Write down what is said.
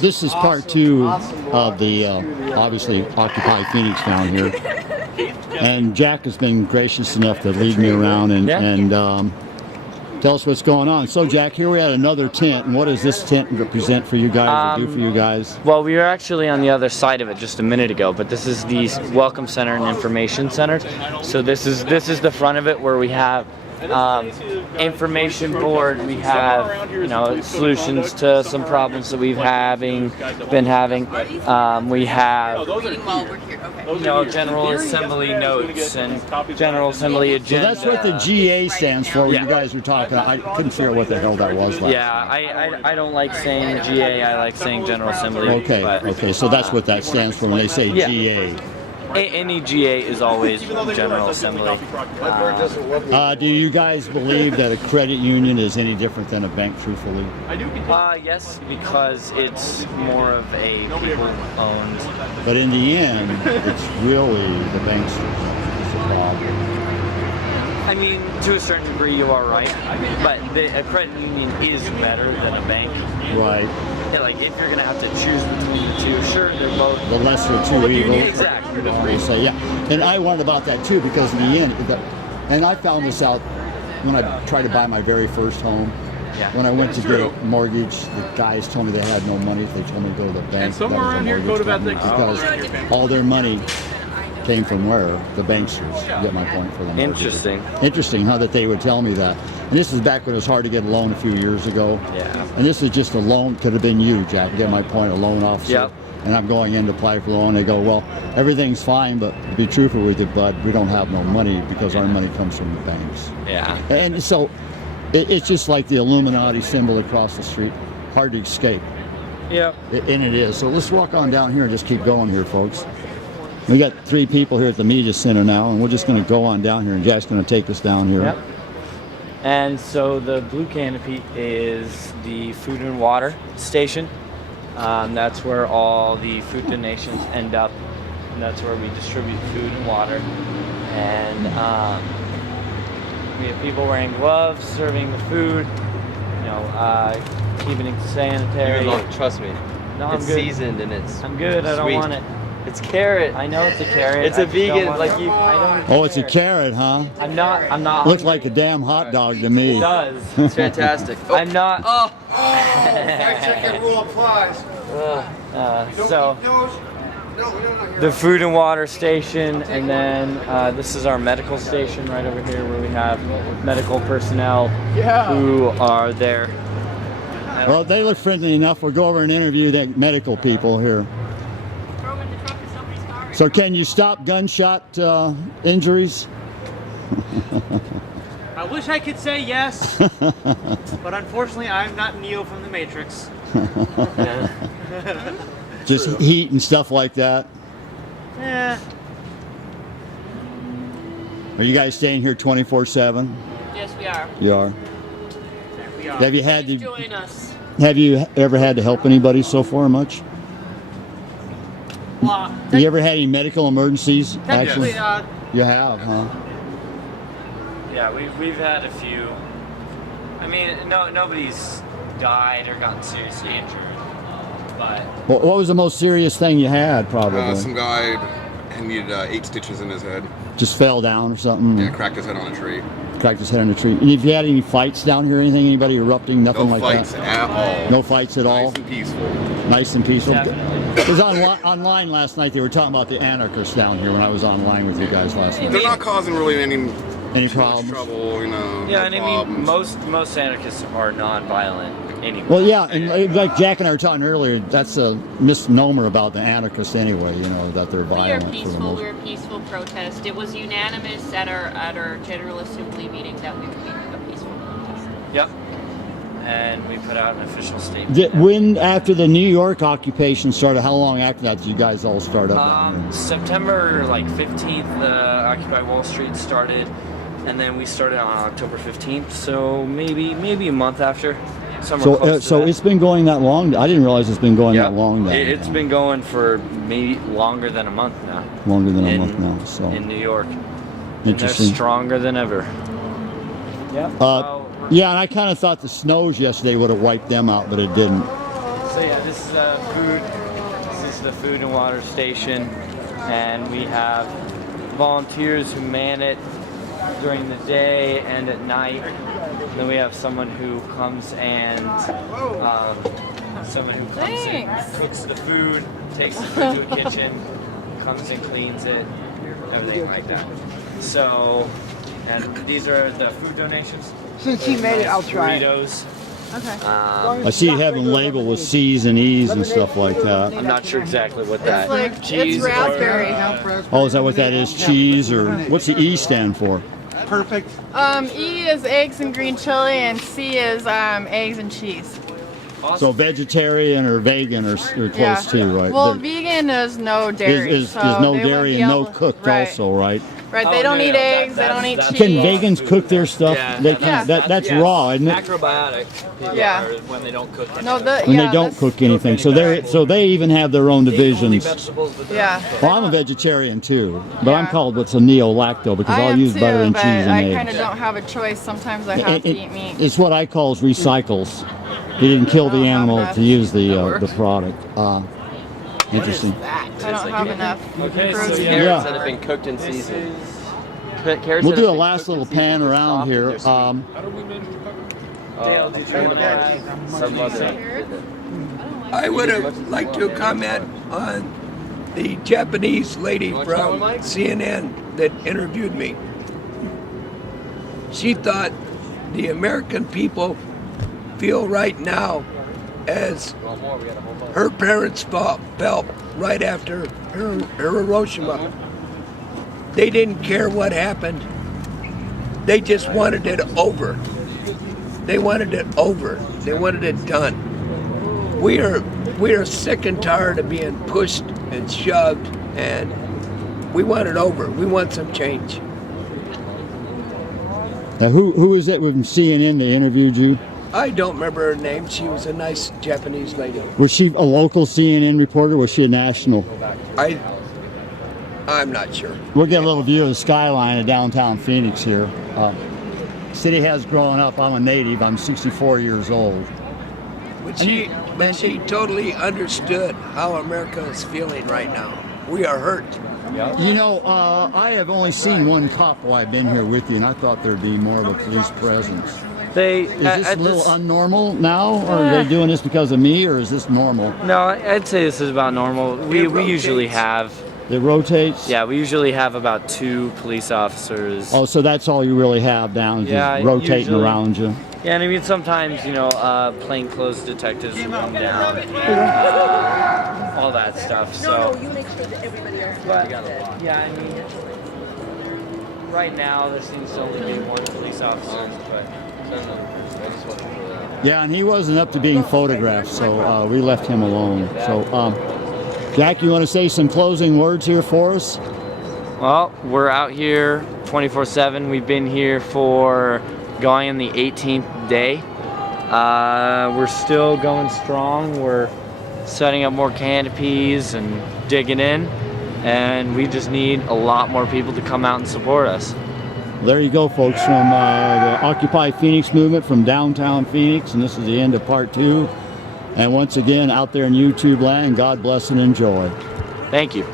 This is part two of the obviously Occupy Phoenix down here, and Jack has been gracious enough to lead me around and tell us what's going on. So Jack, here we had another tent, and what does this tent represent for you guys, or do for you guys? Well, we were actually on the other side of it just a minute ago, but this is the Welcome Center and Information Center. So this is the front of it, where we have information board. We have, you know, solutions to some problems that we've been having. We have, you know, General Assembly notes and General Assembly agenda. So that's what the GA stands for. When you guys were talking, I couldn't figure out what the hell that was last time. I don't like saying GA. I like saying General Assembly. Okay, okay. So that's what that stands for when they say GA. Any GA is always General Assembly. Do you guys believe that a credit union is any different than a bank, truthfully? Yes, because it's more of a people-owned. But in the end, it's really the bank's problem. I mean, to a certain degree, you are right. But a credit union is better than a bank. Right. Yeah, like, if you're going to have to choose between the two, sure, they're both the lesser of two evils. Exactly. So, yeah. And I wondered about that too, because in the end, and I found this out when I tried to buy my very first home. Yeah. When I went to get a mortgage, the guys told me they had no money. They told me to go to the bank. And somewhere around here, go to that thing. Because all their money came from where? The banksters. You get my point for them. Interesting. Interesting, huh, that they would tell me that. And this is back when it was hard to get a loan a few years ago. Yeah. And this is just a loan, could have been you, Jack. You get my point, a loan officer. Yep. And I'm going in to apply for the loan. They go, well, everything's fine, but to be truthful with you, bud, we don't have no money because our money comes from the banks. Yeah. And so it's just like the Illuminati symbol across the street. Hard to escape. Yep. And it is. So let's walk on down here and just keep going here, folks. We got 3 people here at the media center now, and we're just going to go on down here, and Jack's going to take us down here. Yep. And so the blue canopy is the food and water station. That's where all the food donations end up, and that's where we distribute food and water. And we have people wearing gloves, serving the food, you know, keeping it sanitary. Trust me. No, I'm it's good. Seasoned and it's I'm good. I don't sweet. want it. It's carrot. I know it's a carrot. It's a vegan, like you. I don't Oh, it's a carrot, huh? I'm not. Looks like a damn hot dog to me. It does. It's fantastic. I'm not. Oh. Fact checking rule applies. So the food and water station, and then this is our medical station right over here, where we have medical personnel who are there. Well, they look friendly enough. We'll go over and interview the medical people here. So can you stop gunshot injuries? I wish I could say yes, but unfortunately I'm not Neo from the Matrix. Just heat and stuff like that. Yeah. Are you guys staying here 24/7? Yes, we are. You are. We are. Have you had to? Join us. Have you ever had to help anybody so far much? You ever had any medical emergencies? Technically, You have, huh? Yeah, we've had a few. I mean, nobody's died or gotten seriously injured, but. What was the most serious thing you had, probably? Some guy needed 8 stitches in his head. Just fell down or something? Yeah, cracked his head on a tree. Cracked his head on a tree. And have you had any fights down here, anything? Anybody erupting? Nothing No like fights that? at all. No fights at all? Nice and peaceful. Nice and peaceful. Definitely. Because online last night they were talking about the anarchists down here when I was online with you guys last night. They're not causing really any Any too much problems? trouble, you know. Yeah, no and I mean, problems. most anarchists are non-violent anyway. Well, yeah, and like Jack and I were talking earlier, that's a misnomer about the anarchists anyway, you know, that they're We are violent. for the peaceful. most- We're a peaceful protest. It was unanimous at our General Assembly meeting that we would be a peaceful protest. Yep. And we put out an official statement. When, after the New York occupation started, how long after that did you guys all start up down here? September 15th, Occupy Wall Street started, and then we started on October 15th. So maybe a month after. Somewhere close to So that. it's been going that long? I didn't realize it's been going that long. It's been going for maybe longer than a month now. Longer than a month now. So in New York, and they're interesting. stronger than ever. Yeah. We're Yeah, and I kind of thought the snows yesterday would have wiped them out, but it didn't. So yeah, this is food. This is the food and water station, and we have volunteers who man it during the day and at night. Then we have someone who comes and cooks the food, takes the food to a kitchen, comes and cleans it, everything like that. So, and these are the food donations. Since he made it, I'll try it. Burritos. Okay. I see you have them labeled with C's and E's and stuff like that. I'm not sure exactly what that. It's like cheese it's raspberry. Oh, is that what that is? Cheese, or what's the E stand for? Perfect. E is eggs and green chili, and C is eggs and cheese. So vegetarian or vegan or close Yeah. to, right? Well, There- vegan is no dairy. is so no they dairy wouldn't be and no able- cooked right. also, right? Right. Oh, They don't no, eat no, eggs. They that's- don't eat that's- cheese. Can vegans cook their stuff? Yeah, They can. That's raw, isn't it? Macrobiotic. People Yeah. are when they don't cook anything. No, When they don't cook anything, so they even have their own They eat only divisions. vegetables, but they Yeah. don't cook. Well, I'm a vegetarian too, but I'm Yeah. called what's a neo-lacto because I I'll am use too, butter and but cheese and I eggs. kind of don't have a choice. Sometimes I have to eat meat. It's what I call recycles. He didn't kill the animal to use the product. Interesting. I don't have enough Okay, so protein. yeah. Carrots that have been cooked in season. Carrots We'll that do have a been last cooked little in season, pan they're around soft and here. they're sweet. Dale, did you want to add Our mother did that. I would have liked to comment on the Japanese lady from CNN that interviewed me. She thought the American people feel right now as her parents felt right after Hiroshima. They didn't care what happened. They just wanted it over. They wanted it over. They wanted it done. We are sick and tired of being pushed and shoved, and we want it over. We want some change. Now, who is it from CNN that interviewed you? I don't remember her name. She was a nice Japanese lady. Was she a local CNN reporter? Or was she a national? I'm not sure. We'll get a little view of the skyline of downtown Phoenix here. City has grown up. I'm a native. I'm 64 years old. But she totally understood how America is feeling right now. We are hurt. You know, I have only seen one cop while I've been here with you, and I thought there'd be more of a police presence. They Is this a little unnormal now, or are they doing this because of me, or is this normal? No, I'd say this is about normal. We usually have. It rotates? Yeah, we usually have about 2 police officers. Oh, so that's all you really have down, just rotating usually. around you. Yeah, and I mean sometimes plainclothes detectives will come down, all that stuff. So. you make sure that everybody else. But, yeah, I mean, right now there seems to only be 1 police officer, but. Yeah, and he wasn't up to being photographed, so we left him alone. So, Jack, you want to say some closing words here for us? Well, we're out here 24/7. We've been here for going on the 18th day. We're still going strong. We're setting up more canopies and digging in, and we just need a lot more people to come out and support us. There you go, folks, from the Occupy Phoenix movement from downtown Phoenix, and this is the end of part 2. And once again, out there in YouTube land, God bless and enjoy. Thank you.